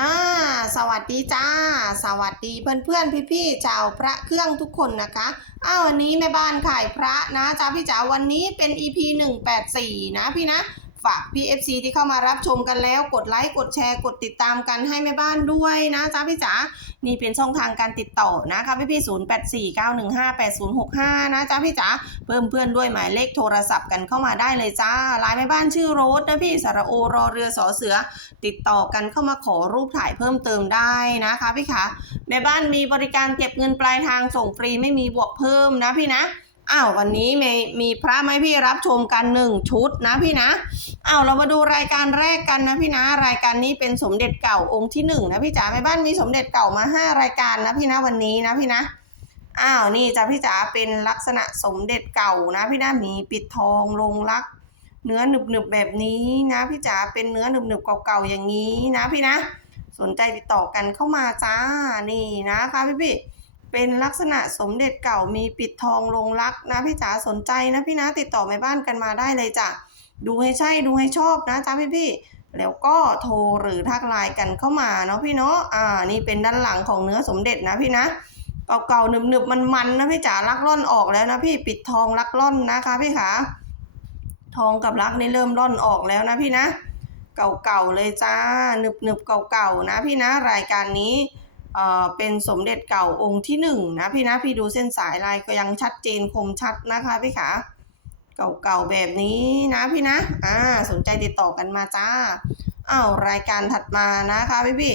อ่าสวัสดีจ้า สวัสดีเพื่อนเพื่อนพี่พี่ๆชาวพระเครื่องทุกคนนะคะอ้าววันนี้แม่บ้านขายพระนะจ้าพี่จ๋าวันนี้เป็น EP 184 นะพี่นะ ฝากพี่ FC ที่เข้ามารับชมกันแล้วกดไลค์กดแชร์กดติดตามกันให้แม่บ้านด้วยนะจ้าพี่จ๋านี่เป็นช่องทางการติดต่อนะคะพี่พี่0 8 4 9 1 5 8 0 6 5นะจ้าพี่จ๋าเพิ่มเพื่อนด้วยหมายเลขโทรศัพท์กันเข้ามาได้เลยจ้าไลน์แม่บ้านชื่อโรสนะพี่สระโอรอเรือสอเสือ ติดต่อกันเข้ามาขอรูปถ่ายเพิ่มเติมได้นะคะพี่คะแม่บ้านมีบริการเก็บเงินปลายทางส่งฟรีไม่มีบวกเพิ่มนะพี่นะ อ้าววันนี้มีมีพระไหมพี่รับชมกันหนึ่งชุดนะพี่นะอ้าวเรามาดูรายการแรกกันนะพี่นะ รายการนี้เป็นสมเด็จเก่าองค์ที่หนึ่งนะพี่จ๋าแม่บ้านมีสมเด็จเก่ามาห้ารายการนะพี่นะวันนี้นะพี่นะอ้าวนี่จ้ะพี่จ๋าเป็นลักษณะสมเด็จเก่านะพี่นะมีปิดทองลงรัก เนื้อหนึบๆแบบนี้นะพี่จ๋าเป็นเนื้อหนึบๆเก่าๆอย่างนี้นะพี่นะ สนใจติดต่อกันเข้ามาจ้านี่นะคะพี่พี่ เป็นลักษณะสมเด็จเก่ามีปิดทองลงรักนะพี่จ๋าสนใจนะพี่นะติดต่อแม่บ้านกันมาได้เลยจ้ะดูให้ใช่ดูให้ชอบนะจ้าพี่พี่ๆแล้วก็โทรหรือทักไลน์กันเข้ามาเนาะพี่เนาะอ่านี่เป็นด้านหลังของเนื้อสมเด็จนะพี่นะเก่าๆหนึบๆมันๆนะพี่จ๋าลักล่อนออกแล้วนะพี่ปิดทองลักล่อนนะคะพี่ขาทองกับรักนี่เริ่มร่อนออกแล้วนะพี่นะ เก่าๆเลยจ้าหนึบหนึบๆเก่าๆนะพี่นะรายการนี้ เป็นสมเด็จเก่าองค์ที่หนึ่งนะพี่นะพี่ดูเส้นสายลายก็ยังชัดเจนคมชัดนะคะพี่ขาเก่าๆแบบนี้นะพี่นะอ่าสนใจติดต่อกันมาจ้าอ้าวรายการถัดมานะคะพี่พี่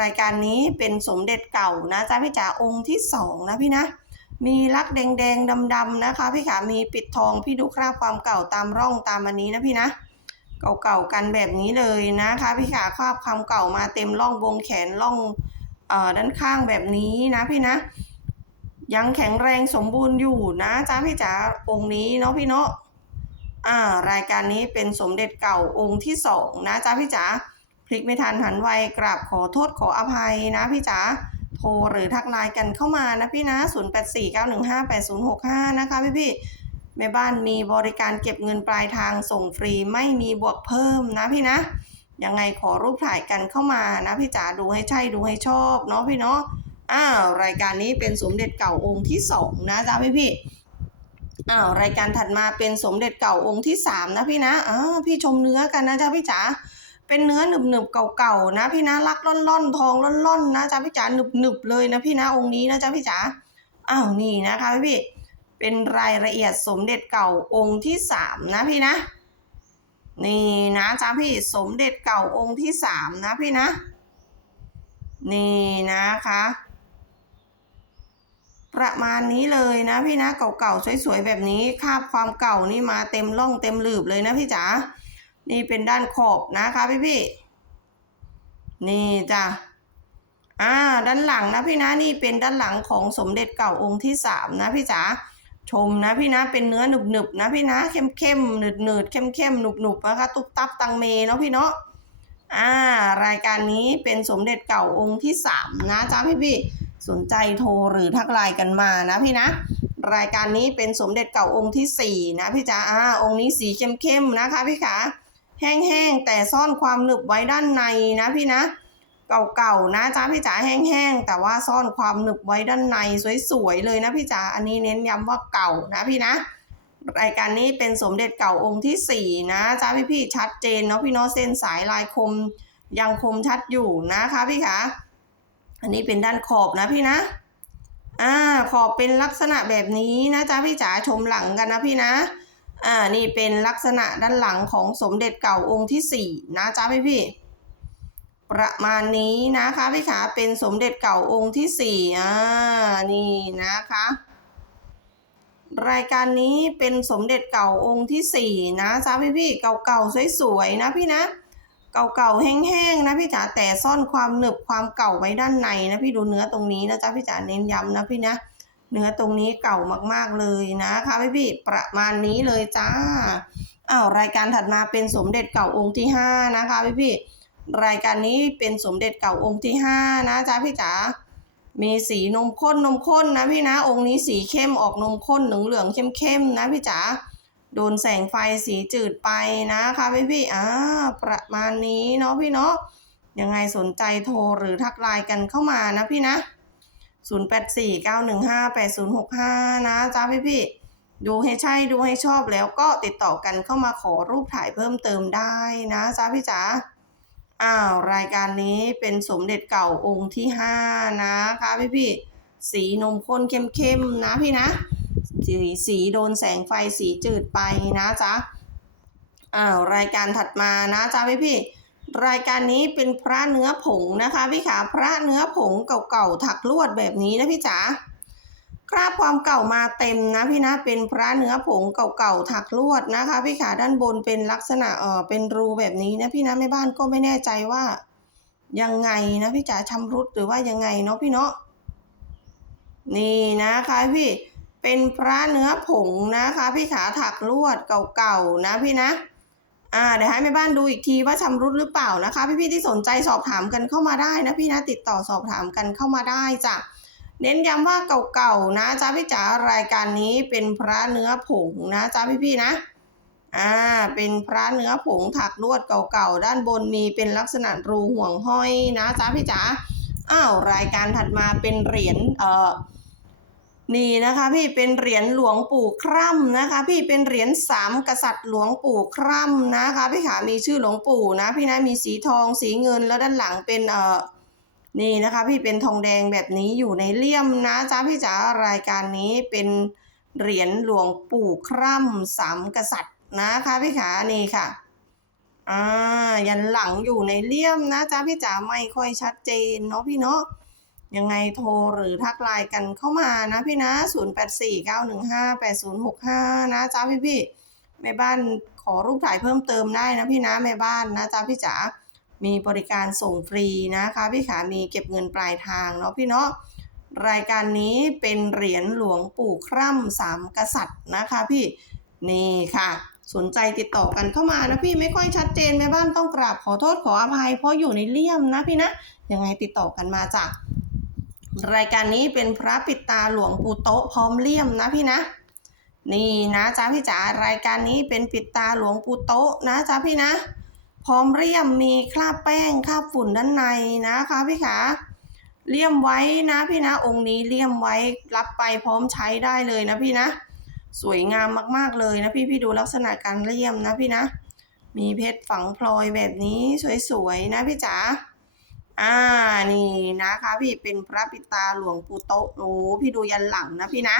รายการนี้เป็นสมเด็จเก่านะจ้าพี่จ๋าองค์ที่สองนะพี่นะมีลักแดงๆดำๆนะคะพี่ขามีปิดทองพี่ดูคราบความเก่าตามร่องตามอันนี้นะพี่นะเก่าๆกันแบบนี้เลยนะคะพี่ขาคราบความเก่ามาเต็มร่องวงแขนร่อง ด้านข้างแบบนี้นะพี่นะ ยังแข็งแรงสมบูรณ์อยู่นะจ้าพี่จ๋าองค์นี้เนาะพี่เนาะอ่ารายการนี้เป็นสมเด็จเก่าองค์ที่สองนะจ้าพี่จ๋าพลิกไม่ทันหันไวกราบขอโทษขออภัยนะพี่จ๋าโทรหรือทักไลน์กันเข้ามานะพี่นะ 0849158065 นะคะพี่พี่ๆแม่บ้านมีบริการเก็บเงินปลายทางส่งฟรีไม่มีบวกเพิ่มนะพี่นะ ยังไงขอรูปถ่ายกันเข้ามานะพี่จ๋าดูให้ใช่ดูให้ชอบเนาะพี่เนาะอ้าวรายการนี้เป็นสมเด็จเก่าองค์ที่สองนะจ๊ะพี่พี่อ้าวรายการถัดมาเป็นสมเด็จเก่าองค์ที่สามนะพี่นะอ้าวพี่ชมเนื้อกันนะจ๊ะพี่จ๋าเป็นเนื้อหนึบหนึบๆเก่าๆนะพี่นะรักล่อนล่อนๆทองล่อนล่อนๆนะจ๊ะพี่จ๋าหนึบหนึบๆเลยนะพี่นะองค์นี้นะจ๊ะพี่จ๋าอ้าวนี่นะคะพี่พี่เป็นรายละเอียดสมเด็จเก่าองค์ที่สามนะพี่นะ นี่นะจ๊ะพี่สมเด็จเก่าองค์ที่สามนะพี่นะ นี่นะคะ ประมาณนี้เลยนะพี่นะเก่าๆสวยๆแบบนี้คาบความเก่านี่มาเต็มร่องเต็มหลืบเลยนะพี่จ๋านี่เป็นด้านขอบนะคะพี่พี่นี่จ้ะอ่าด้านหลังนะพี่นะนี่เป็นด้านหลังของสมเด็จเก่าองค์ที่สามนะพี่จ๋า ชมนะพี่นะเป็นเนื้อหนึบหนึบๆนะพี่นะเข้มเข้มๆหนืดหนืดเข้มเข้มๆหนุบหนุบๆนะคะตุบตับตังเมเนาะพี่เนาะอ่ารายการนี้เป็นสมเด็จเก่าองค์ที่สามนะจ๊ะพี่พี่สนใจโทรหรือทักไลน์กันมานะพี่นะ รายการนี้เป็นสมเด็จเก่าองค์ที่สี่นะพี่จ๋าอ่าองค์นี้สีเข้มๆนะคะพี่ขาแห้งๆแต่ซ่อนความหนึบไว้ด้านในนะพี่นะ เก่าๆนะจ๊ะพี่จ๋าแห้งๆ แต่ว่าซ่อนความหนึบไว้ด้านในสวยๆเลยนะพี่จ๋าอันนี้เน้นย้ำว่าเก่านะพี่นะรายการนี้เป็นสมเด็จเก่าองค์ที่สี่นะจ๊ะพี่ๆชัดเจนเนาะพี่เนาะเส้นสายลายคมยังคมชัดอยู่นะคะพี่คะอันนี้เป็นด้านขอบนะพี่นะอ่าขอบเป็นลักษณะแบบนี้นะจ๊ะพี่จ๋าชมหลังกันนะพี่นะอ่านี่เป็นลักษณะด้านหลังของสมเด็จเก่าองค์ที่สี่นะจ๊ะพี่พี่ๆ ประมาณนี้นะคะพี่ขาเป็นสมเด็จเก่าองค์ที่สี่อ่านี่นะคะ รายการนี้เป็นสมเด็จเก่าองค์ที่สี่นะจ๊ะพี่พี่ๆเก่าๆสวยๆนะพี่นะเก่าๆแห้งๆนะพี่จ๋าแต่ซ่อนความหนึบความเก่าไว้ด้านในนะพี่ดูเนื้อตรงนี้นะจ๊ะพี่จ๋าเน้นย้ำนะพี่นะ เนื้อตรงนี้เก่ามากๆเลยนะคะพี่พี่ๆประมาณนี้เลยจ้าอ้าวรายการถัดมาเป็นสมเด็จเก่าองค์ที่ห้านะคะพี่พี่ๆ รายการนี้เป็นสมเด็จเก่าองค์ที่ห้านะจ๊ะพี่จ๋า มีสีนมข้นนมข้นนะพี่นะ องค์นี้สีเข้มออกนมข้นเหลืองเหลืองเข้มเข้มๆนะพี่จ๋า โดนแสงไฟสีจืดไปนะคะพี่พี่ๆอ่าประมาณนี้เนาะพี่เนาะ ยังไงสนใจโทรหรือทักไลน์กันเข้ามานะพี่นะ 0849158065 นะจ้าพี่พี่ๆดูให้ใช่ดูให้ชอบแล้วก็ติดต่อกันเข้ามาขอรูปถ่ายเพิ่มเติมได้นะจ้าพี่จ๋า อ้าวรายการนี้เป็นสมเด็จเก่าองค์ที่5นะคะพี่พี่สีนมข้นเข้มๆนะพี่นะ สีสีโดนแสงไฟสีจืดไปนะจ๊ะอ้าวรายการถัดมานะจ๊ะพี่พี่รายการนี้เป็นพระเนื้อผงนะคะพี่ขาพระเนื้อผงเก่าๆถักลวดแบบนี้นะพี่จ๋า คราบความเก่ามาเต็มนะพี่นะเป็นพระเนื้อผงเก่าๆถักลวดนะคะ พี่ขาด้านบนเป็นลักษณะเออเป็นรูแบบนี้นะพี่นะแม่บ้านก็ไม่แน่ใจว่า ยังไงนะพี่จ๋าชำรุดหรือว่ายังไงเนาะพี่เนาะนี่นะคะพี่เป็นพระเนื้อผงนะคะ พี่ขาถักลวดเก่าๆนะพี่นะอ่าเดี๋ยวให้แม่บ้านดูอีกทีว่าชำรุดหรือเปล่านะคะ พี่ๆที่สนใจสอบถามกันเข้ามาได้นะพี่นะติดต่อสอบถามกันเข้ามาได้จ้ะ เน้นย้ำว่าเก่าๆนะจ้าพี่จ๋ารายการนี้เป็นพระเนื้อผงนะจ้าพี่ๆนะอ่าเป็นพระเนื้อผงถักลวดเก่าๆด้านบนมีเป็นลักษณะรูห่วงห้อยนะจ้าพี่จ๋าอ้าวรายการถัดมาเป็นเหรียญเอ่อนี่นะคะพี่เป็นเหรียญหลวงปู่คร่ำนะคะ พี่เป็นเหรียญสามกษัตริย์หลวงปู่คร่ำนะคะพี่ขามีชื่อหลวงปู่นะพี่นะมีสีทองสีเงินแล้วด้านหลังเป็นเอ่อ นี่นะคะพี่เป็นทองแดงแบบนี้อยู่ในเลี่ยมนะจ้าพี่จ๋ารายการนี้เป็นเหรียญหลวงปู่คร่ำสามกษัตริย์นะคะพี่ขานี่ค่ะอ่ายันหลังอยู่ในเลี่ยมนะจ้าพี่จ๋าไม่ค่อยชัดเจนเนาะพี่เนาะยังไงโทรหรือทักไลน์กันเข้ามานะพี่นะ 0849158065 นะจ้าพี่พี่ๆแม่บ้านขอรูปถ่ายเพิ่มเติมได้นะพี่นะแม่บ้านนะจ้าพี่จ๋า มีบริการส่งฟรีนะคะพี่ขามีเก็บเงินปลายทางเนาะพี่เนาะรายการนี้เป็นเหรียญหลวงปู่คร่ำสามกษัตริย์นะคะพี่นี่ค่ะ สนใจติดต่อกันเข้ามานะพี่ไม่ค่อยชัดเจนแม่บ้านต้องกราบขอโทษขออภัย เพราะอยู่ในเลี่ยมนะพี่นะยังไงติดต่อกันมาจ้ะรายการนี้เป็นพระปิดตาหลวงปู่โต๊ะพร้อมเลี่ยมนะพี่นะ นี่นะจ๊ะพี่จ๋ารายการนี้เป็นปิดตาหลวงปู่โต๊ะนะจ๊ะพี่นะ พร้อมเลี่ยมมีคราบแป้งคราบฝุ่นด้านในนะคะพี่ขาเลี่ยมไว้นะพี่นะองค์นี้เลี่ยมไว้รับไปพร้อมใช้ได้เลยนะพี่นะ สวยงามมากๆเลยนะพี่พี่ดูลักษณะการเลี่ยมนะพี่นะ มีเพชรฝังพลอยแบบนี้สวยๆนะพี่จ๋าอ่านี่นะคะ พี่เป็นพระปิตาหลวงปู่โตโอ้พี่ดูยันหลังนะพี่นะ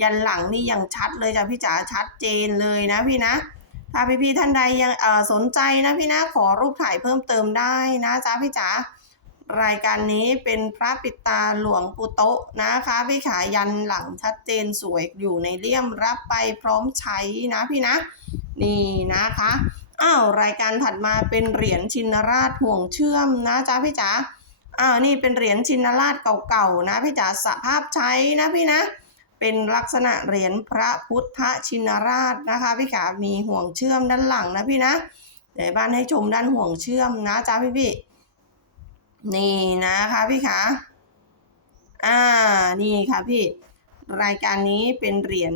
ยันหลังนี่ยังชัดเลยจ้ะพี่จ๋าชัดเจนเลยนะพี่นะ ถ้าพี่ๆท่านใดยังสนใจนะพี่นะขอรูปถ่ายเพิ่มเติมได้นะจ๊ะพี่จ๋ารายการนี้เป็นพระปิดตาหลวงปู่โตะนะคะพี่ขายันหลังชัดเจนสวยอยู่ในเลี่ยมรับไปพร้อมใช้นะพี่นะนี่นะคะอ้าวรายการถัดมาเป็นเหรียญชินราชห่วงเชื่อมนะจ๊ะพี่จ๋าอ้าวนี่เป็นเหรียญชินราชเก่าๆนะพี่จ๋าสภาพใช้นะพี่นะ เป็นลักษณะเหรียญพระพุทธชินราชนะคะพี่ขามีห่วงเชื่อมด้านหลังนะพี่นะเดี๋ยวบ้านให้ชมด้านห่วงเชื่อมนะจ๊ะพี่พี่นี่นะคะพี่ขาอ่านี่ค่ะพี่รายการนี้เป็นเหรียญ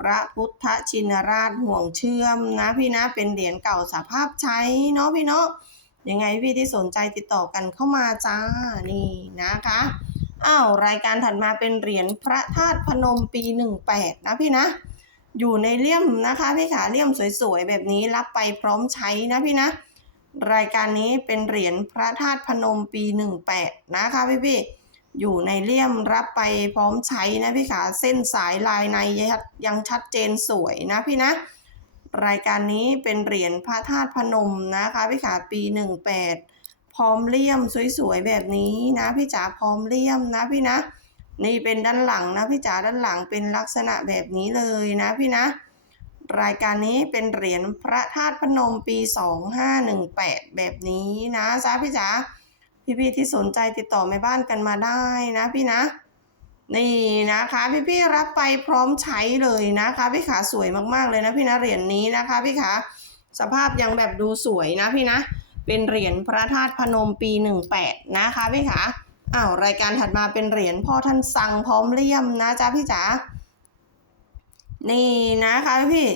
พระพุทธชินราชห่วงเชื่อมนะพี่นะเป็นเหรียญเก่าสภาพใช้เนาะพี่เนาะยังไงพี่ที่สนใจติดต่อกันเข้ามาจ้านี่นะคะ อ้าวรายการถัดมาเป็นเหรียญพระธาตุพนมปี 18 นะพี่นะ อยู่ในเลี่ยมนะคะพี่ขาเลี่ยมสวยๆ แบบนี้รับไปพร้อมใช้นะพี่นะ รายการนี้เป็นเหรียญพระธาตุพนมปี 18 นะคะพี่พี่ๆอยู่ในเลี่ยมรับไปพร้อมใช้นะพี่ขาเส้นสายลายในยังชัดเจนสวยนะพี่นะ รายการนี้เป็นเหรียญพระธาตุพนมนะคะพี่ขาปี 18 พร้อมเลี่ยมสวยๆแบบนี้นะพี่จ๋าพร้อมเลี่ยมนะพี่นะ นี่เป็นด้านหลังนะพี่จ๋าด้านหลังเป็นลักษณะแบบนี้เลยนะพี่นะ รายการนี้เป็นเหรียญพระธาตุพนมปี 2518 แบบนี้นะจ๊ะพี่จ๋าพี่ๆที่สนใจติดต่อแม่บ้านกันมาได้นะพี่นะนี่นะคะพี่ๆรับไปพร้อมใช้เลยนะคะพี่ขาสวยมากๆเลยนะพี่นะเหรียญนี้นะคะพี่ขาสภาพยังแบบดูสวยนะพี่นะ เป็นเหรียญพระธาตุพนมปี 18 นะคะพี่ขาอ้าวรายการถัดมาเป็นเหรียญพ่อท่านสั่งพร้อมเลี่ยมนะจ๊ะพี่จ๋านี่นะคะพี่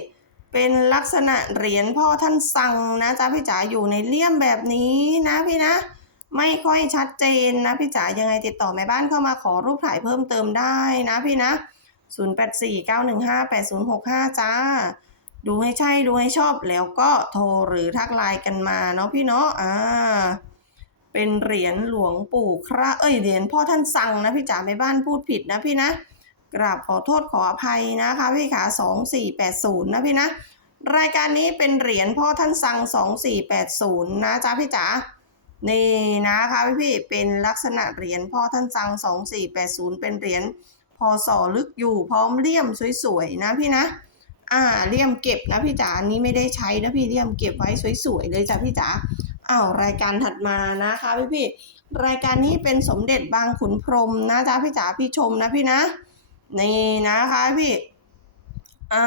เป็นลักษณะเหรียญพ่อท่านสั่งนะจ๊ะพี่จ๋าอยู่ในเลี่ยมแบบนี้นะพี่นะ ไม่ค่อยชัดเจนนะพี่จ๋ายังไงติดต่อแม่บ้านเข้ามาขอรูปถ่ายเพิ่มเติมได้นะพี่นะ 0849158065 จ้า ดูให้ใช่ดูให้ชอบแล้วก็โทรหรือทักไลน์กันมาเนาะพี่เนาะอ่าเป็นเหรียญหลวงปู่คระเอ้ยเหรียญพ่อท่านสั่งนะพี่จ๋าแม่บ้านพูดผิดนะพี่นะกราบขอโทษขออภัยนะคะพี่ขา2480 นะพี่นะ รายการนี้เป็นเหรียญพ่อท่านสั่ง2480 นะจ๊ะพี่จ๋านี่นะคะพี่พี่เป็นลักษณะเหรียญพ่อท่านสั่ง2480 เป็นเหรียญพอสอลึกอยู่พร้อมเลี่ยมสวยๆนะพี่นะ อ่าเลี่ยมเก็บนะพี่จ๋าอันนี้ไม่ได้ใช้นะพี่เลี่ยมเก็บไว้สวยๆเลยจ้ะพี่จ๋าอ้าวรายการถัดมานะคะพี่พี่รายการนี้เป็นสมเด็จบางขุนพรหมนะจ๊ะพี่จ๋าพี่ชมนะพี่นะนี่นะคะพี่อ่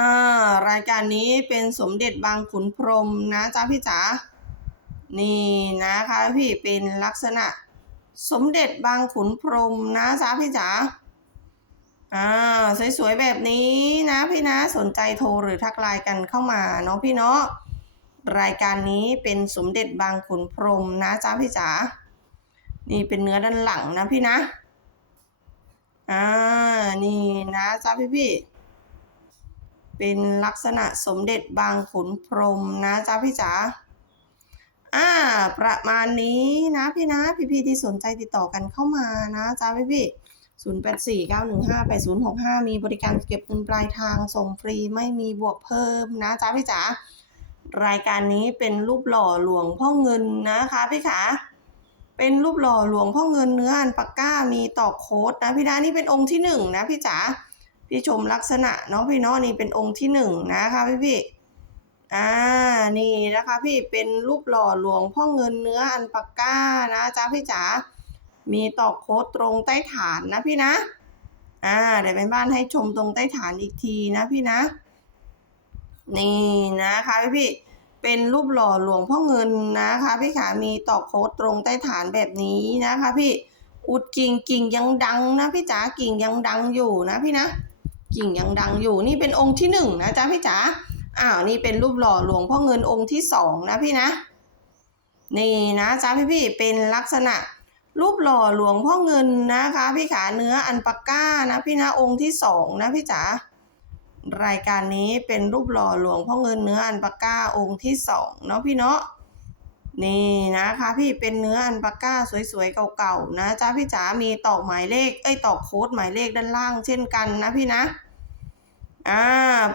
ารายการนี้เป็นสมเด็จบางขุนพรหมนะจ๊ะพี่จ๋านี่นะคะพี่เป็นลักษณะสมเด็จบางขุนพรหมนะจ๊ะพี่จ๋า อ่าสวยๆแบบนี้นะพี่นะสนใจโทรหรือทักไลน์กันเข้ามาเนาะพี่เนาะรายการนี้เป็นสมเด็จบางขุนพรหมนะจ๊ะพี่จ๋านี่เป็นเนื้อด้านหลังนะพี่นะอ่านี่นะจ๊ะพี่พี่เป็นลักษณะสมเด็จบางขุนพรหมนะจ๊ะพี่จ๋าอ่าประมาณนี้นะพี่นะพี่พี่ที่สนใจติดต่อกันเข้ามานะจ๊ะพี่พี่ ศูนย์แปดสี่เก้าหนึ่งห้าแปดศูนย์หกห้ามีบริการเก็บเงินปลายทางส่งฟรีไม่มีบวกเพิ่มนะจ๊ะพี่จ๋ารายการนี้เป็นรูปหล่อหลวงพ่อเงินนะคะพี่ขาเป็นรูปหล่อหลวงพ่อเงินเนื้ออันปากก้ามีตอกโค้ดนะพี่นะนี่เป็นองค์ที่หนึ่งนะพี่จ๋าพี่ชมลักษณะเนาะพี่เนาะนี่เป็นองค์ที่หนึ่งนะคะพี่พี่อ่านี่นะคะพี่เป็นรูปหล่อหลวงพ่อเงินเนื้ออันปากก้านะจ๊ะพี่จ๋า มีตอกโค้ดตรงใต้ฐานนะพี่นะ อ่าเดี๋ยวเป็นบ้านให้ชมตรงใต้ฐานอีกทีนะพี่นะ นี่นะคะพี่พี่เป็นรูปหล่อหลวงพ่อเงินนะคะพี่ขามีตอกโค้ดตรงใต้ฐานแบบนี้นะคะ พี่อุดกิ่งกิ่งยังดังนะพี่จ๋ากิ่งยังดังอยู่นะพี่นะกิ่งยังดังอยู่นี่เป็นองค์ที่หนึ่งนะจ๊ะพี่จ๋าอ้าวนี่เป็นรูปหล่อหลวงพ่อเงินองค์ที่สองนะพี่นะ นี่นะจ๊ะพี่พี่เป็นลักษณะ รูปหล่อหลวงพ่อเงินนะคะ พี่ขาเนื้ออันปากก้านะพี่นะองค์ที่สองนะพี่จ๋ารายการนี้เป็นรูปหล่อหลวงพ่อเงินเนื้ออันปากก้าองค์ที่สองเนาะพี่เนาะนี่นะคะพี่เป็นเนื้ออันปากก้าสวยๆเก่าๆนะจ้าพี่จ๋ามีตอกหมายเลขเอ้ยตอกโค้ดหมายเลขด้านล่างเช่นกันนะพี่นะอ่า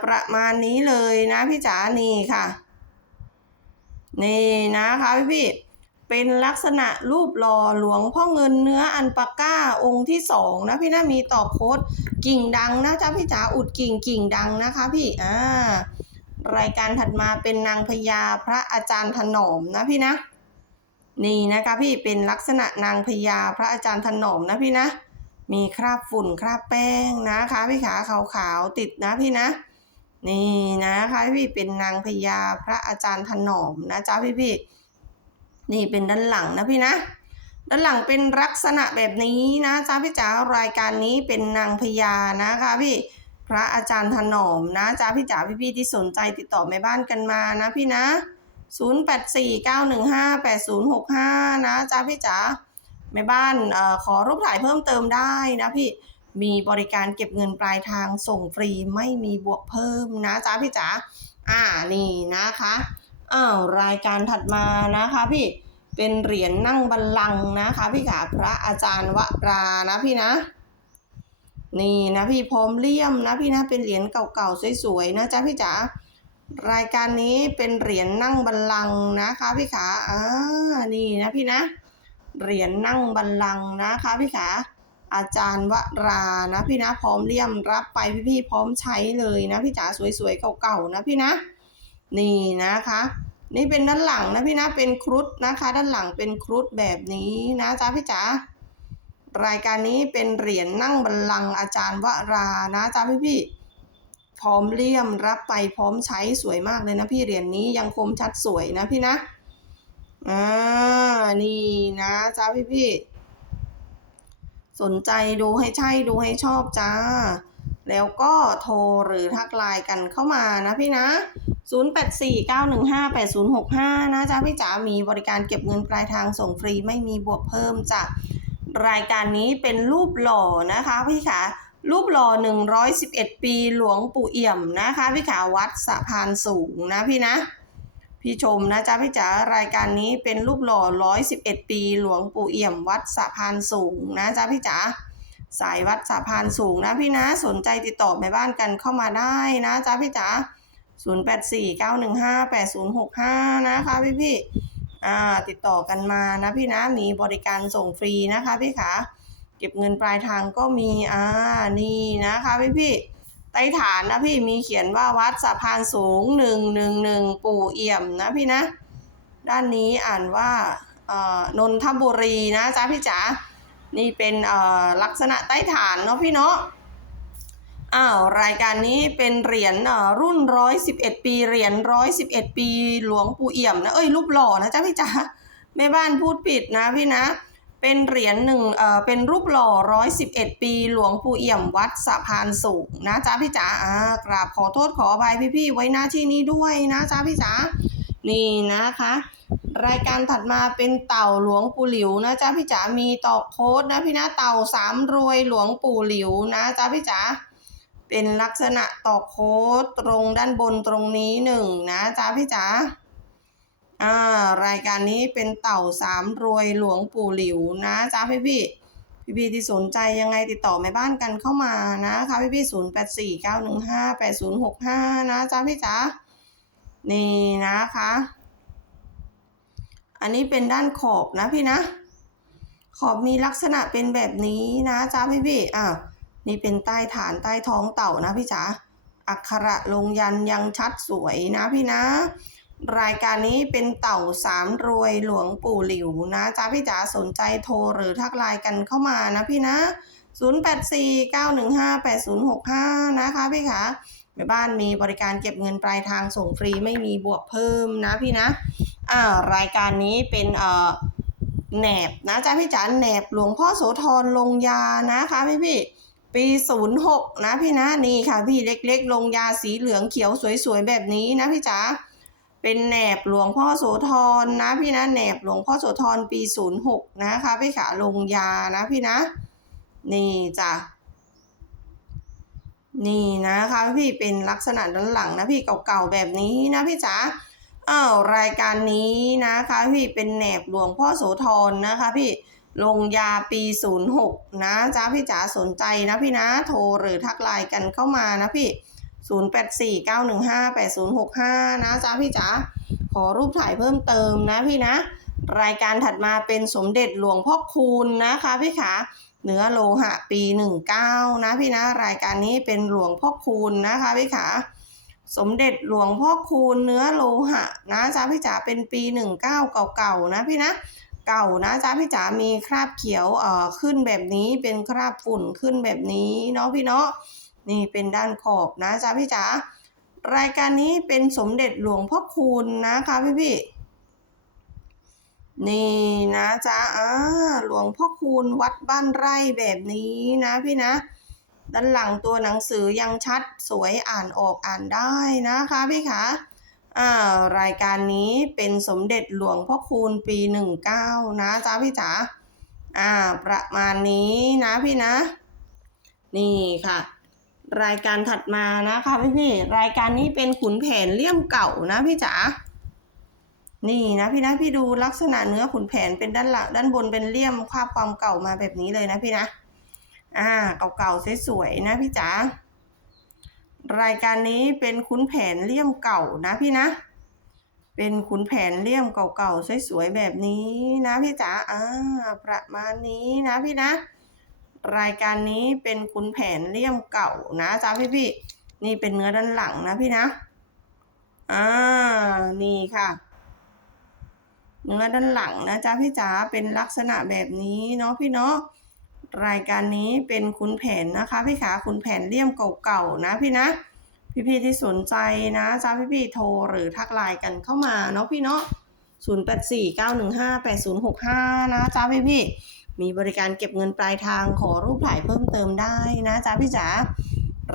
ประมาณนี้เลยนะพี่จ๋านี่ค่ะ นี่นะคะพี่พี่ เป็นลักษณะรูปหล่อหลวงพ่อเงินเนื้ออันปาก้าองค์ที่สองนะพี่นะมีต่อโค้ดกิ่งดังนะจ๊ะพี่จ๋าอุดกิ่งกิ่งดังนะคะพี่อ่ารายการถัดมาเป็นนางพญาพระอาจารย์ถนอมนะพี่นะ นี่นะคะพี่เป็นลักษณะนางพญาพระอาจารย์ถนอมนะพี่นะ มีคราบฝุ่นคราบแป้งนะคะพี่ขาขาวๆติดนะพี่นะ นี่นะคะพี่เป็นนางพญาพระอาจารย์ถนอมนะจ๊ะพี่พี่ นี่เป็นด้านหลังนะพี่นะ ด้านหลังเป็นลักษณะแบบนี้นะจ๊ะพี่จ๋ารายการนี้เป็นนางพญานะคะพี่พระอาจารย์ถนอมนะจ๊ะพี่จ๋าพี่ๆที่สนใจติดต่อแม่บ้านกันมานะพี่นะ0849158065 นะจ๊ะพี่จ๋าแม่บ้านอขอรูปถ่ายเพิ่มเติมได้นะพี่มีบริการเก็บเงินปลายทางส่งฟรีไม่มีบวกเพิ่มนะจ๊ะพี่จ๋าอ่านี่นะคะ อ้าวรายการถัดมานะคะพี่เป็นเหรียญนั่งบัลลังก์นะคะ พี่ขาพระอาจารย์วรานะพี่นะ นี่นะพี่พร้อมเลี่ยมนะพี่นะเป็นเหรียญเก่าๆสวยๆนะจ๊ะพี่จ๋ารายการนี้เป็นเหรียญนั่งบัลลังก์นะคะพี่ขาอ่านี่นะพี่นะเหรียญนั่งบัลลังก์นะคะพี่ขาอาจารย์วรานะพี่นะพร้อมเลี่ยมรับไปพี่ๆพร้อมใช้เลยนะพี่จ๋าสวยๆเก่าๆนะพี่นะ นี่นะคะ นี่เป็นด้านหลังนะพี่นะเป็นครุฑนะคะ ด้านหลังเป็นครุฑแบบนี้นะจ๊ะพี่จ๋ารายการนี้เป็นเหรียญนั่งบัลลังก์อาจารย์วรานะจ๊ะพี่พี่พร้อมเลี่ยมรับไปพร้อมใช้สวยมากเลยนะพี่เหรียญนี้ยังคมชัดสวยนะพี่นะอ่านี่นะจ๊ะพี่พี่สนใจดูให้ใช่ดูให้ชอบจ้า แล้วก็โทรหรือทักไลน์กันเข้ามานะพี่นะ 0849158065 นะจ๊ะพี่จ๋ามีบริการเก็บเงินปลายทางส่งฟรีไม่มีบวกเพิ่มจ้ะรายการนี้เป็นรูปหล่อนะคะพี่ขารูปหล่อ 111 ปีหลวงปู่เอี่ยมนะคะพี่ขาวัดสะพานสูงนะพี่นะ พี่ชมนะจ๊ะพี่จ๋ารายการนี้เป็นรูปหล่อ 111 ปีหลวงปู่เอี่ยม วัดสะพานสูงนะจ๊ะพี่จ๋า สายวัดสะพานสูงนะพี่นะสนใจติดต่อแม่บ้านกันเข้ามาได้นะจ๊ะพี่จ๋า0849158065 นะคะพี่พี่อ่าติดต่อกันมานะพี่นะมีบริการส่งฟรีนะคะพี่ขาเก็บเงินปลายทางก็มีอ่านี่นะคะพี่พี่ๆใต้ฐานนะพี่มีเขียนว่าวัดสะพานสูง 111 ปู่เอี่ยมนะพี่นะ ด้านนี้อ่านว่าเอ่อนนทบุรีนะจ๊ะพี่จ๋า นี่เป็นลักษณะใต้ฐานเนาะพี่เนาะอ้าวรายการนี้เป็นเหรียญรุ่นร้อยสิบเอ็ดปีเหรียญร้อยสิบเอ็ดปีหลวงปู่เอี่ยมนะเอ้ยรูปหล่อนะจ๊ะพี่จ๋าแม่บ้านพูดผิดนะพี่นะ เป็นเหรียญหนึ่งเอ่อเป็นรูปหล่อร้อยสิบเอ็ดปีหลวงปู่เอี่ยมวัดสะพานสูงนะจ๊ะพี่จ๋าอ่ากราบขอโทษขออภัยพี่ๆไว้หน้าที่นี้ด้วยนะจ๊ะพี่จ๋านี่นะคะ รายการถัดมาเป็นเต่าหลวงปู่หลิวนะจ๊ะพี่จ๋ามีตอกโค้ดนะพี่นะเต่าสามรวยหลวงปู่หลิวนะจ๊ะพี่จ๋าเป็นลักษณะตอกโค้ดตรงด้านบนตรงนี้หนึ่งนะจ๊ะพี่จ๋าอ่ารายการนี้เป็นเต่าสามรวยหลวงปู่หลิวนะจ๊ะพี่พี่พี่พี่ที่สนใจยังไงติดต่อแม่บ้านกันเข้ามานะคะพี่พี่ศูนย์แปดสี่เก้าหนึ่งห้าแปดศูนย์หกห้านะจ๊ะพี่จ๋านี่นะคะ อันนี้เป็นด้านขอบนะพี่นะ ขอบมีลักษณะเป็นแบบนี้นะจ๊ะพี่พี่อะนี่เป็นใต้ฐานใต้ท้องเต่านะพี่จ๋าอักขระลงยันยังชัดสวยนะพี่นะ รายการนี้เป็นเต่าสามรวยหลวงปู่หลิวนะจ๊ะพี่จ๋าสนใจโทรหรือทักไลน์กันเข้ามานะพี่นะ 0849158065 นะคะพี่คะแม่บ้านมีบริการเก็บเงินปลายทางส่งฟรีไม่มีบวกเพิ่มนะพี่นะ อ่ารายการนี้เป็นเอ่อแหนบนะจ๊ะพี่จ๋าแหนบหลวงพ่อโสธรลงยานะคะพี่พี่ปี06นย์หกนะพี่นะนี่ค่ะ พี่เล็กๆ ลงยาสีเหลืองเขียวสวยๆแบบนี้นะพี่จ๋าเป็นแหนบหลวงพ่อโสธรนะพี่นะแหนบหลวงพ่อโสธรปี06นะคะพี่ขาลงยานะพี่นะ นี่จ้ะนี่นะคะพี่เป็นลักษณะด้านหลังนะพี่เก่าๆแบบนี้นะพี่จ๋า อ้าวรายการนี้นะคะพี่เป็นแหนบหลวงพ่อโสธรนะคะพี่ลงยาปี 06 นะจ้าพี่จ๋าสนใจนะพี่นะโทรหรือทักไลน์กันเข้ามานะพี่ 0849158065 นะจ้าพี่จ๋าขอรูปถ่ายเพิ่มเติมนะพี่นะ รายการถัดมาเป็นสมเด็จหลวงพ่อคูณนะคะพี่ขาเนื้อโลหะปี 19 นะพี่นะ รายการนี้เป็นหลวงพ่อคูณนะคะพี่ขา สมเด็จหลวงพ่อคูณเนื้อโลหะนะจ๊ะพี่จ๋าเป็นปี 19 เก่าๆนะพี่นะเก่านะจ๊ะพี่จ๋ามีคราบเขียวเอ่อขึ้นแบบนี้เป็นคราบฝุ่นขึ้นแบบนี้เนาะพี่เนาะนี่เป็นด้านขอบนะจ๊ะพี่จ๋ารายการนี้เป็นสมเด็จหลวงพ่อคูณนะคะพี่พี่ๆนี่นะจ๊ะอ่าหลวงพ่อคูณวัดบ้านไร่แบบนี้นะพี่นะ ด้านหลังตัวหนังสือยังชัดสวยอ่านออกอ่านได้นะคะพี่คะอ่ารายการนี้เป็นสมเด็จหลวงพ่อคูณปี 19 นะจ๊ะพี่จ๋าอ่า ประมาณนี้นะพี่นะ นี่ค่ะ รายการถัดมานะคะพี่พี่ๆรายการนี้เป็นขุนแผนเลี่ยมเก่านะพี่จ๋านี่นะพี่นะพี่ดูลักษณะเนื้อขุนแผนเป็นด้านหลังด้านบนเป็นเลี่ยมภาพความเก่ามาแบบนี้เลยนะพี่นะ อ่าเก่าๆสวยๆนะพี่จ๋ารายการนี้เป็นขุนแผนเลี่ยมเก่านะพี่นะ เป็นขุนแผนเลี่ยมเก่าๆสวยๆแบบนี้นะพี่จ๋าอ่าประมาณนี้นะพี่นะ รายการนี้เป็นขุนแผนเลี่ยมเก่านะจ๊ะพี่พี่นี่เป็นเนื้อด้านหลังนะพี่นะอ่านี่ค่ะเนื้อด้านหลังนะจ๊ะพี่จ๋าเป็นลักษณะแบบนี้เนาะพี่เนาะ รายการนี้เป็นคุณแผนนะคะพี่ขาคุณแผนเลี่ยมเก่าๆนะพี่นะ พี่ๆที่สนใจนะจ้าพี่ๆโทรหรือทักไลน์กันเข้ามาเนาะพี่เนาะ0849158065 นะจ้าพี่ๆมีบริการเก็บเงินปลายทางขอรูปถ่ายเพิ่มเติมได้นะจ้าพี่จ๋า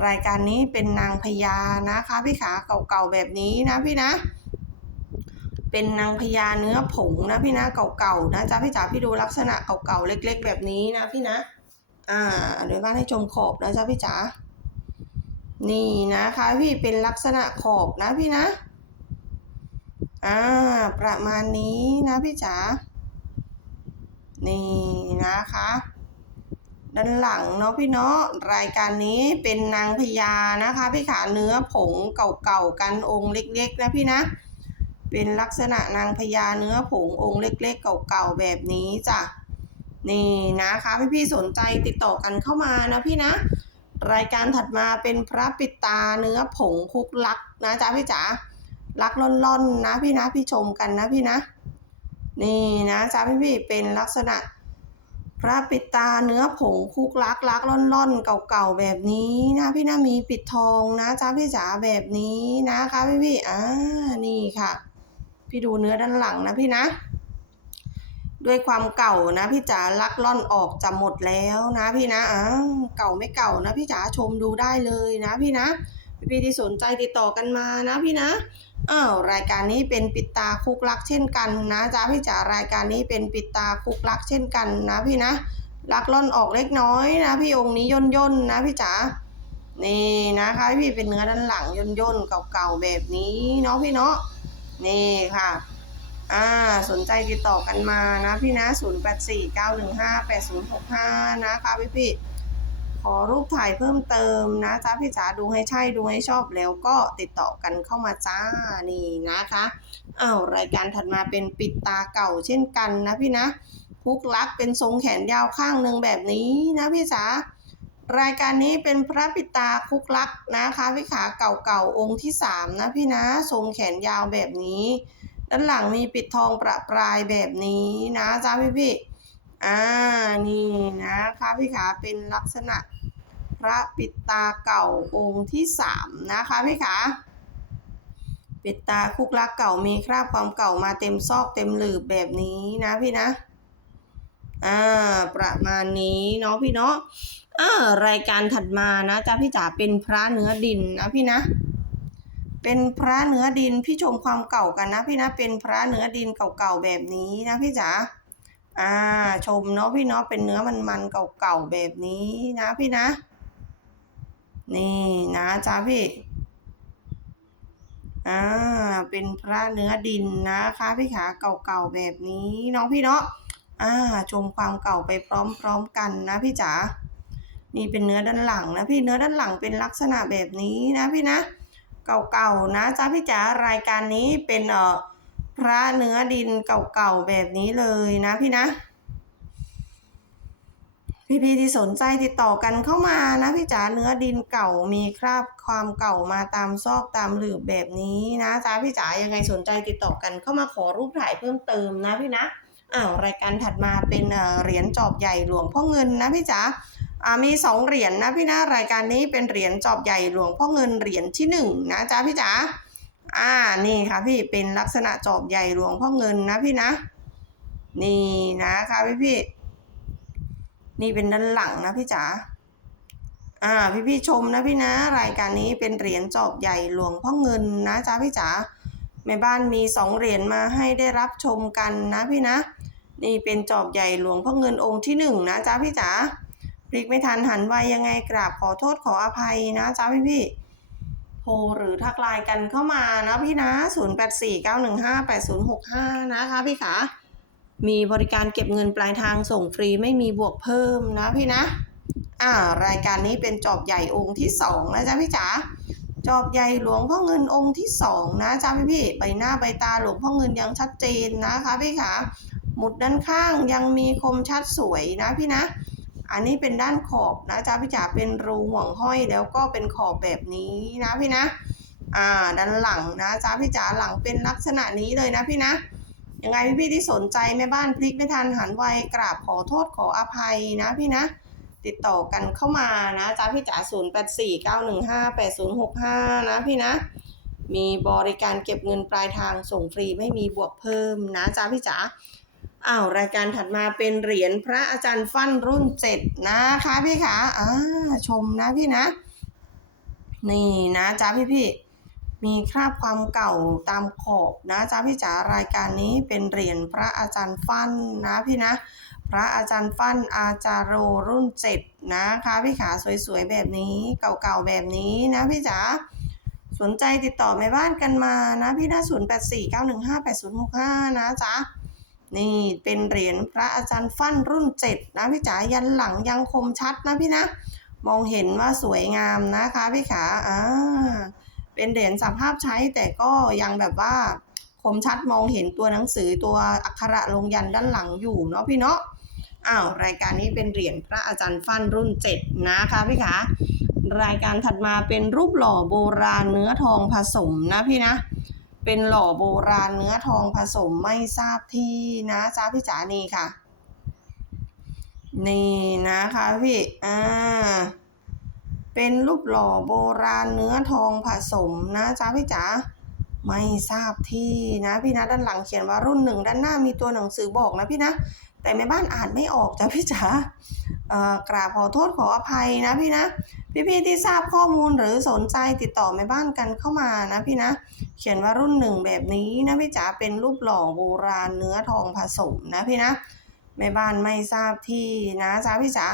รายการนี้เป็นนางพญานะคะพี่ขาเก่าๆแบบนี้นะพี่นะ เป็นนางพญาเนื้อผงนะพี่นะเก่าๆนะจ๊ะพี่จ๋าพี่ดูลักษณะเก่าๆเล็ก ๆ แบบนี้นะพี่นะอ่าเดี๋ยวบ้านให้ชมขอบนะจ๊ะพี่จ๋านี่นะคะพี่เป็นลักษณะขอบนะพี่นะอ่าประมาณนี้นะพี่จ๋านี่นะคะด้านหลังเนาะพี่เนาะรายการนี้เป็นนางพญานะคะ พี่ขาเนื้อผงเก่าๆกันองค์เล็กๆนะพี่นะ เป็นลักษณะนางพญาเนื้อผงองค์เล็กๆ เก่าๆ แบบนี้จ้ะ นี่นะคะ พี่ๆ สนใจติดต่อกันเข้ามานะพี่นะ รายการถัดมาเป็นพระปิดตาเนื้อผงคุกลักนะจ๊ะพี่จ๋าลักล่อนๆนะพี่นะพี่ชมกันนะพี่นะ นี่นะจ๊ะพี่ๆ เป็นลักษณะพระปิดตาเนื้อผงคุกลักลักล่อนๆเก่าๆแบบนี้นะพี่นะมีปิดทองนะจ๊ะพี่จ๋าแบบนี้นะคะพี่พี่ๆอ่านี่ค่ะ พี่ดูเนื้อด้านหลังนะพี่นะ ด้วยความเก่านะ พี่จ๋าลักล่อนออกจะหมดแล้วนะพี่นะอ้าวเก่าไม่เก่านะ พี่จ๋าชมดูได้เลยนะพี่นะ พี่ที่สนใจติดต่อกันมานะพี่นะอ้าวรายการนี้เป็นปิดตาคุกลักเช่นกันนะจ๊ะพี่จ๋ารายการนี้เป็นปิดตาคุกลักเช่นกันนะพี่นะลักล่อนออกเล็กน้อยนะ พี่องค์นี้ย่นย่นนะพี่จ๋านี่นะคะพี่เป็นเนื้อด้านหลังย่นย่นเก่าๆแบบนี้เนาะพี่เนาะ นี่ค่ะ อ่า สนใจติดต่อกันมานะพี่นะ0 8 4 9 1 5 8 0 6 5นะคะพี่พี่ขอรูปถ่ายเพิ่มเติมนะจ๊ะพี่จ๋าดูให้ใช่ดูให้ชอบแล้วก็ติดต่อกันเข้ามาจ้านี่นะคะอ้าวรายการถัดมาเป็นปิดตาเก่าเช่นกันนะพี่นะพุกลักเป็นทรงแขนยาวข้างหนึ่งแบบนี้นะพี่จ๋า รายการนี้เป็นพระปิตาคุกลักนะคะพี่ขาเก่าๆองค์ที่สามนะพี่นะทรงแขนยาวแบบนี้ ด้านหลังมีปิดทองประปรายแบบนี้นะจ้าพี่พี่อ่านี่นะคะพี่ขาเป็นลักษณะพระปิตาเก่าองค์ที่สามนะคะพี่ขาปิดตาคุกลักเก่ามีคราบความเก่ามาเต็มซอกเต็มหลืบแบบนี้นะพี่นะอ่าประมาณนี้เนาะพี่เนาะ เอ่ารายการถัดมานะจ๊ะพี่จ๋าเป็นพระเนื้อดินนะพี่นะ เป็นพระเนื้อดินพี่ชมความเก่ากันนะพี่นะ เป็นพระเนื้อดินเก่าๆแบบนี้นะพี่จ๋าอ่าชมเนาะพี่เนาะเป็นเนื้อมันๆเก่าๆแบบนี้นะพี่นะ นี่นะจ๊ะพี่อ่าเป็นพระเนื้อดินนะคะพี่ขาเก่าๆแบบนี้เน้องพี่เนาะอ่าชมความเก่าไปพร้อมๆกันนะพี่จ๋า นี่เป็นเนื้อด้านหลังนะพี่เนื้อด้านหลังเป็นลักษณะแบบนี้นะพี่นะ เก่าๆนะจ๊ะพี่จ๋ารายการนี้เป็นเอ่อพระเนื้อดินเก่าๆแบบนี้เลยนะพี่นะพี่ๆที่สนใจติดต่อกันเข้ามานะพี่จ๋าเนื้อดินเก่ามีคราบความเก่ามาตามซอกตามหลืบแบบนี้นะจ๊ะพี่จ๋ายังไงสนใจติดต่อกันเข้ามาขอรูปถ่ายเพิ่มเติมนะพี่นะอ้าวรายการถัดมาเป็นเอ่อเหรียญจอบใหญ่หลวงพ่อเงินนะพี่จ๋า มีสองเหรียญนะพี่นะรายการนี้เป็นเหรียญจอบใหญ่หลวงพ่อเงินเหรียญที่หนึ่งนะจ๊ะพี่จ๋าอ่านี่ค่ะพี่เป็นลักษณะจอบใหญ่หลวงพ่อเงินนะพี่นะ นี่นะคะพี่พี่นี่เป็นด้านหลังนะพี่จ๋าอ่าพี่พี่ชมนะพี่นะ รายการนี้เป็นเหรียญจอบใหญ่หลวงพ่อเงินนะจ๊ะพี่จ๋าแม่บ้านมีสองเหรียญมาให้ได้รับชมกันนะพี่นะ นี่เป็นจอบใหญ่หลวงพ่อเงินองค์ที่หนึ่งนะจ๊ะพี่จ๋า พลิกไม่ทันหันไวยังไงกราบขอโทษขออภัยนะจ๊ะพี่พี่โทรหรือทักไลน์กันเข้ามานะพี่นะ 0849158065 นะคะพี่ขามีบริการเก็บเงินปลายทางส่งฟรีไม่มีบวกเพิ่มนะพี่นะ อ่ารายการนี้เป็นจอบใหญ่องค์ที่สองนะจ๊ะพี่จ๋า จอบใหญ่หลวงพ่อเงินองค์ที่สองนะจ๊ะพี่พี่ใบหน้าใบตาหลวงพ่อเงินยังชัดเจนนะคะพี่ขาหมุดด้านข้างยังมีคมชัดสวยนะพี่นะ อันนี้เป็นด้านขอบนะจ๊ะพี่จ๋าเป็นรูห่วงห้อยแล้วก็เป็นขอบแบบนี้นะพี่นะ อ่าด้านหลังนะจ๊ะพี่จ๋าหลังเป็นลักษณะนี้เลยนะพี่นะยังไงพี่ๆที่สนใจแม่บ้านพลิกไม่ทันหันไวกราบขอโทษขออภัยนะพี่นะ ติดต่อกันเข้ามานะจ๊ะพี่จ๋า0 8 4 9 1 5 8 0 6 5 นะพี่นะ มีบริการเก็บเงินปลายทางส่งฟรีไม่มีบวกเพิ่มนะจ๊ะพี่จ๋า อ้าวรายการถัดมาเป็นเหรียญพระอาจารย์ฟั่นรุ่นเจ็ดนะคะพี่ขาอ่าชมนะพี่นะ นี่นะจ๊ะพี่พี่มีคราบความเก่าตามขอบนะจ๊ะพี่จ๋ารายการนี้เป็นเหรียญพระอาจารย์ฟั่นนะพี่นะ พระอาจารย์ฟั่นอาจารโรรุ่นเจ็ดนะคะพี่ขาสวยๆแบบนี้เก่าๆแบบนี้นะพี่จ๋าสนใจติดต่อแม่บ้านกันมานะพี่นะศูนย์แปดสี่เก้าหนึ่งห้าแปดศูนย์หกห้านะจ๊ะ นี่เป็นเหรียญพระอาจารย์ฟั่นรุ่นเจ็ดนะพี่จ๋ายันหลังยังคมชัดนะพี่นะ มองเห็นว่าสวยงามนะคะพี่ขาอ่าเป็นเหรียญสภาพใช้แต่ก็ยังแบบว่าคมชัดมองเห็นตัวหนังสือตัวอักขระลงยันด้านหลังอยู่เนาะพี่เนาะอ้าวรายการนี้เป็นเหรียญพระอาจารย์ฟั่นรุ่นเจ็ดนะคะพี่ขารายการถัดมาเป็นรูปหล่อโบราณเนื้อทองผสมนะพี่นะ เป็นหล่อโบราณเนื้อทองผสมไม่ทราบที่นะจ้าพี่จ๋านี่ค่ะ นี่นะคะพี่อ่าเป็นรูปหล่อโบราณเนื้อทองผสมนะจ้าพี่จ๋าไม่ทราบที่นะพี่นะด้านหลังเขียนว่ารุ่นหนึ่งด้านหน้ามีตัวหนังสือบอกนะพี่นะ แต่แม่บ้านอ่านไม่ออกจ้ะพี่จ๋าเอ่อกราบขอโทษขออภัยนะพี่นะ พี่ๆที่ทราบข้อมูลหรือสนใจติดต่อแม่บ้านกันเข้ามานะพี่นะ เขียนว่ารุ่นหนึ่งแบบนี้นะพี่จ๋าเป็นรูปหล่อโบราณเนื้อทองผสมนะพี่นะแม่บ้านไม่ทราบที่นะจ๊ะพี่จ๋า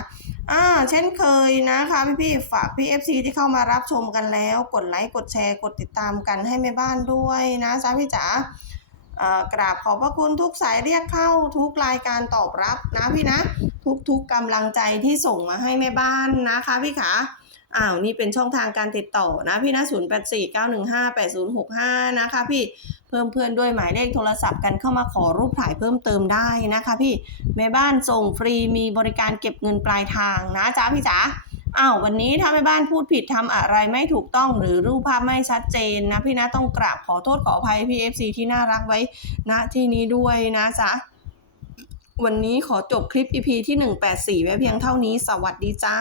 อ่าเช่นเคยนะคะพี่ๆฝากพี่ FC ที่เข้ามารับชมกันแล้ว กดไลค์กดแชร์กดติดตามกันให้แม่บ้านด้วยนะจ๊ะพี่จ๋า กราบขอบพระคุณทุกสายเรียกเข้าทุกรายการตอบรับนะพี่นะ ทุกๆกำลังใจที่ส่งมาให้แม่บ้านนะคะพี่ขาอ้าวนี่เป็นช่องทางการติดต่อนะพี่นะ 0 8 4 9 1 5 8 0 6 5 นะคะพี่เพิ่มเพื่อนด้วยหมายเลขโทรศัพท์กันเข้ามาขอรูปถ่ายเพิ่มเติมได้นะคะพี่แม่บ้านส่งฟรีมีบริการเก็บเงินปลายทางนะจ๊ะพี่จ๋า อ้าววันนี้ถ้าแม่บ้านพูดผิดทำอะไรไม่ถูกต้องหรือรูปภาพไม่ชัดเจนนะพี่นะต้องกราบขอโทษขออภัยพี่เอฟซีที่น่ารักไว้ณที่นี้ด้วยนะจ๊ะวันนี้ขอจบคลิป EP ที่ 184 ไว้เพียงเท่านี้ สวัสดีจ้า